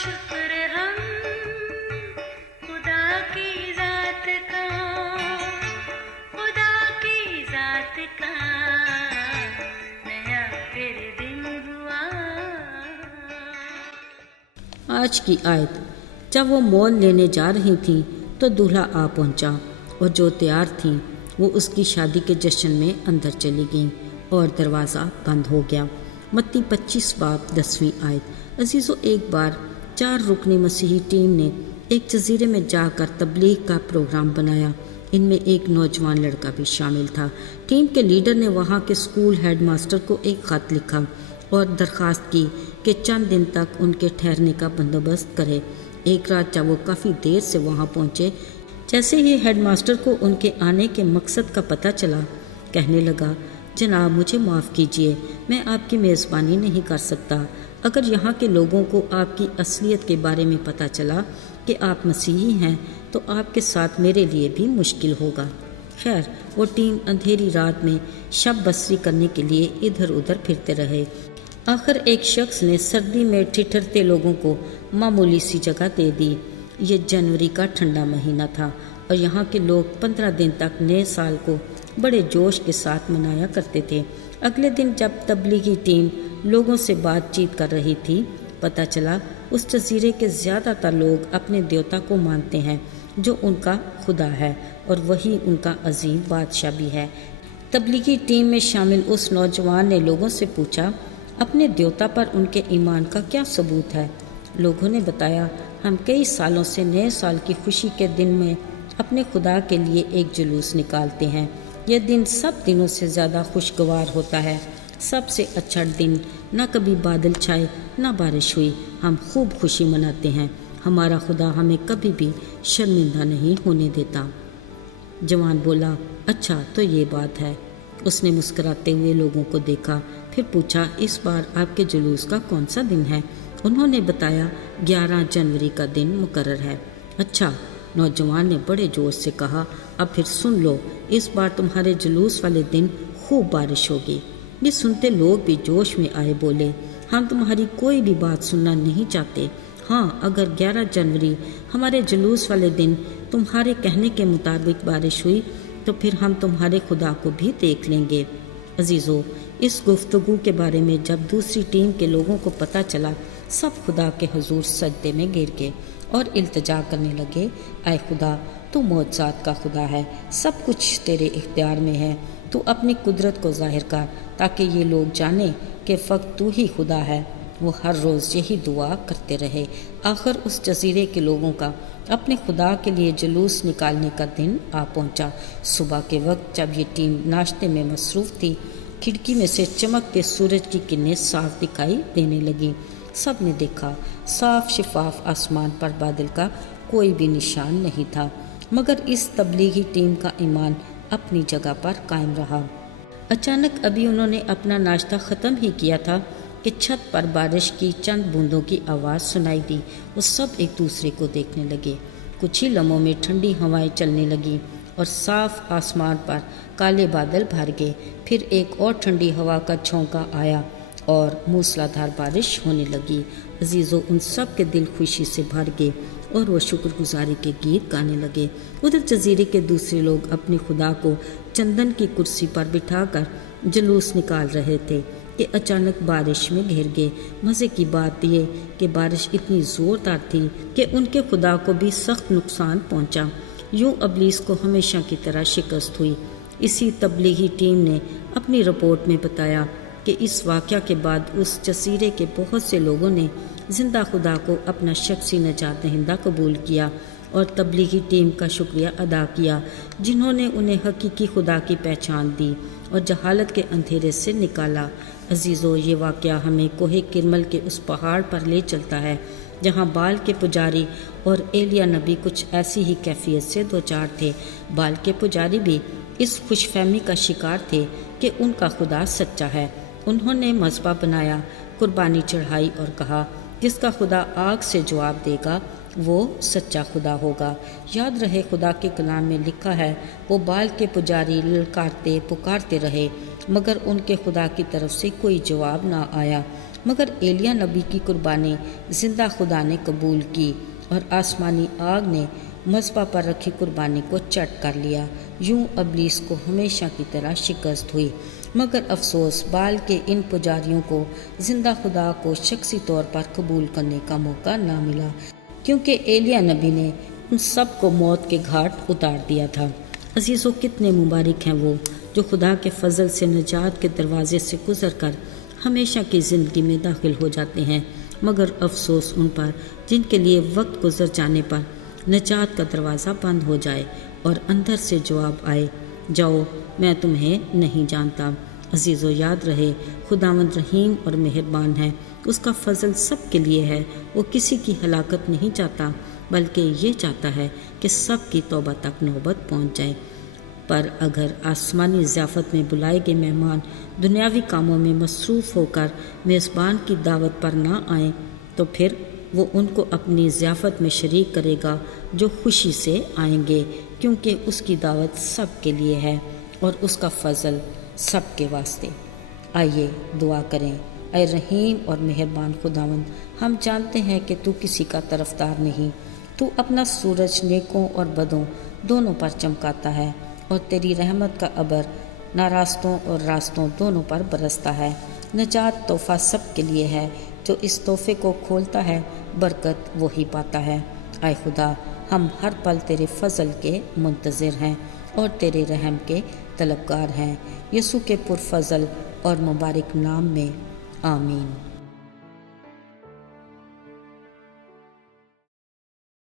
شکر ہم خدا کی ذات کا، خدا کی ذات کا نیا پھر دن ہوا۔ آج کی آیت۔ جب وہ مول لینے جا رہی تھیں تو دولہا آ پہنچا اور جو تیار تھیں وہ اس کی شادی کے جشن میں اندر چلی گئیں اور دروازہ بند ہو گیا۔ متی 25 باب 10ویں آیت۔ عزیزو، ایک بار 4 رکنی مسیحی ٹیم نے ایک جزیرے میں جا کر تبلیغ کا پروگرام بنایا۔ ان میں ایک نوجوان لڑکا بھی شامل تھا۔ ٹیم کے لیڈر نے وہاں کے اسکول ہیڈ ماسٹر کو ایک خط لکھا اور درخواست کی کہ چند دن تک ان کے ٹھہرنے کا بندوبست کرے۔ ایک رات جب وہ کافی دیر سے وہاں پہنچے، جیسے ہی ہیڈ ماسٹر کو ان کے آنے کے مقصد کا پتہ چلا، کہنے لگا، جناب مجھے معاف کیجیے، میں آپ کی میزبانی نہیں کر سکتا۔ اگر یہاں کے لوگوں کو آپ کی اصلیت کے بارے میں پتہ چلا کہ آپ مسیحی ہیں تو آپ کے ساتھ میرے لیے بھی مشکل ہوگا۔ خیر، وہ ٹیم اندھیری رات میں شب بسری کرنے کے لیے ادھر ادھر پھرتے رہے۔ آخر ایک شخص نے سردی میں ٹھٹھرتے لوگوں کو معمولی سی جگہ دے دی۔ یہ جنوری کا ٹھنڈا مہینہ تھا اور یہاں کے لوگ 15 دن تک نئے سال کو بڑے جوش کے ساتھ منایا کرتے تھے۔ اگلے دن جب تبلیغی ٹیم لوگوں سے بات چیت کر رہی تھی، پتہ چلا اس جزیرے کے زیادہ تر لوگ اپنے دیوتا کو مانتے ہیں جو ان کا خدا ہے اور وہی ان کا عظیم بادشاہ بھی ہے۔ تبلیغی ٹیم میں شامل اس نوجوان نے لوگوں سے پوچھا، اپنے دیوتا پر ان کے ایمان کا کیا ثبوت ہے؟ لوگوں نے بتایا، ہم کئی سالوں سے نئے سال کی خوشی کے دن میں اپنے خدا کے لیے ایک جلوس نکالتے ہیں۔ یہ دن سب دنوں سے زیادہ خوشگوار ہوتا ہے، سب سے اچھا دن، نہ کبھی بادل چھائے نہ بارش ہوئی، ہم خوب خوشی مناتے ہیں، ہمارا خدا ہمیں کبھی بھی شرمندہ نہیں ہونے دیتا۔ جوان بولا، اچھا تو یہ بات ہے۔ اس نے مسکراتے ہوئے لوگوں کو دیکھا، پھر پوچھا، اس بار آپ کے جلوس کا کون سا دن ہے؟ انہوں نے بتایا، 11 جنوری کا دن مقرر ہے۔ اچھا، نوجوان نے بڑے جوش سے کہا، اب پھر سن لو، اس بار تمہارے جلوس والے دن خوب بارش ہوگی۔ یہ سنتے لوگ بھی جوش میں آئے، بولے، ہم تمہاری کوئی بھی بات سننا نہیں چاہتے۔ ہاں، اگر 11 جنوری ہمارے جلوس والے دن تمہارے کہنے کے مطابق بارش ہوئی تو پھر ہم تمہارے خدا کو بھی دیکھ لیں گے۔ عزیزو، اس گفتگو کے بارے میں جب دوسری ٹیم کے لوگوں کو پتہ چلا، سب خدا کے حضور سجدے میں گر گئے اور التجا کرنے لگے، اے خدا، تو معجزات کا خدا ہے، سب کچھ تیرے اختیار میں ہے، تو اپنی قدرت کو ظاہر کر تاکہ یہ لوگ جانیں کہ فقط تو ہی خدا ہے۔ وہ ہر روز یہی دعا کرتے رہے۔ آخر اس جزیرے کے لوگوں کا اپنے خدا کے لیے جلوس نکالنے کا دن آ پہنچا۔ صبح کے وقت جب یہ ٹیم ناشتے میں مصروف تھی، کھڑکی میں سے چمکتے سورج کی کرنیں صاف دکھائی دینے لگیں۔ سب نے دیکھا، صاف شفاف آسمان پر بادل کا کوئی بھی نشان نہیں تھا، مگر اس تبلیغی ٹیم کا ایمان اپنی جگہ پر قائم رہا۔ اچانک ابھی انہوں نے اپنا ناشتہ ختم ہی کیا تھا کہ چھت پر بارش کی چند بوندوں کی آواز سنائی دی۔ وہ سب ایک دوسرے کو دیکھنے لگے۔ کچھ ہی لمحوں میں ٹھنڈی ہوائیں چلنے لگیں اور صاف آسمان پر کالے بادل بھر گئے۔ پھر ایک اور ٹھنڈی ہوا کا جھونکا آیا اور موسلادھار بارش ہونے لگی۔ عزیزو، ان سب کے دل خوشی سے بھر گئے اور وہ شکر گزاری کے گیت گانے لگے۔ ادھر جزیرے کے دوسرے لوگ اپنے خدا کو چندن کی کرسی پر بٹھا کر جلوس نکال رہے تھے کہ اچانک بارش میں گھر گئے۔ مزے کی بات یہ کہ بارش اتنی زوردار تھی کہ ان کے خدا کو بھی سخت نقصان پہنچا۔ یوں ابلیس کو ہمیشہ کی طرح شکست ہوئی۔ اسی تبلیغی ٹیم نے اپنی رپورٹ میں بتایا کہ اس واقعہ کے بعد اس جزیرے کے بہت سے لوگوں نے زندہ خدا کو اپنا شخصی نجات دہندہ قبول کیا اور تبلیغی ٹیم کا شکریہ ادا کیا، جنہوں نے انہیں حقیقی خدا کی پہچان دی اور جہالت کے اندھیرے سے نکالا۔ عزیزو، یہ واقعہ ہمیں کوہ کرمل کے اس پہاڑ پر لے چلتا ہے جہاں بال کے پجاری اور ایلیا نبی کچھ ایسی ہی کیفیت سے دوچار تھے۔ بال کے پجاری بھی اس خوش فہمی کا شکار تھے کہ ان کا خدا سچا ہے۔ انہوں نے مذبح بنایا، قربانی چڑھائی اور کہا، جس کا خدا آگ سے جواب دے گا وہ سچا خدا ہوگا۔ یاد رہے، خدا کے کلام میں لکھا ہے، وہ بال کے پجاری للکارتے پکارتے رہے مگر ان کے خدا کی طرف سے کوئی جواب نہ آیا۔ مگر ایلیاہ نبی کی قربانی زندہ خدا نے قبول کی اور آسمانی آگ نے مذبح پر رکھی قربانی کو چٹ کر لیا۔ یوں ابلیس کو ہمیشہ کی طرح شکست ہوئی، مگر افسوس بال کے ان پجاریوں کو زندہ خدا کو شخصی طور پر قبول کرنے کا موقع نہ ملا، کیونکہ ایلیاہ نبی نے ان سب کو موت کے گھاٹ اتار دیا تھا۔ عزیزو، کتنے مبارک ہیں وہ جو خدا کے فضل سے نجات کے دروازے سے گزر کر ہمیشہ کی زندگی میں داخل ہو جاتے ہیں، مگر افسوس ان پر جن کے لیے وقت گزر جانے پر نجات کا دروازہ بند ہو جائے اور اندر سے جواب آئے، جاؤ میں تمہیں نہیں جانتا۔ عزیزو، یاد رہے خداوند رحیم اور مہربان ہے، اس کا فضل سب کے لیے ہے، وہ کسی کی ہلاکت نہیں چاہتا بلکہ یہ چاہتا ہے کہ سب کی توبہ تک نوبت پہنچ جائے۔ پر اگر آسمانی ضیافت میں بلائے گئے مہمان دنیاوی کاموں میں مصروف ہو کر میزبان کی دعوت پر نہ آئیں تو پھر وہ ان کو اپنی ضیافت میں شریک کرے گا جو خوشی سے آئیں گے، کیونکہ اس کی دعوت سب کے لیے ہے اور اس کا فضل سب کے واسطے۔ آئیے دعا کریں۔ اے رحیم اور مہربان خداوند، ہم جانتے ہیں کہ تو کسی کا طرفدار نہیں، تو اپنا سورج نیکوں اور بدوں دونوں پر چمکاتا ہے، اور تیری رحمت کا ابر ناراستوں اور راستوں دونوں پر برستا ہے۔ نجات تحفہ سب کے لیے ہے، جو اس تحفے کو کھولتا ہے برکت وہی پاتا ہے۔ اے خدا، ہم ہر پل تیرے فضل کے منتظر ہیں اور تیرے رحم کے طلبگار ہیں۔ یسوع کے پرفضل اور مبارک نام میں آمین۔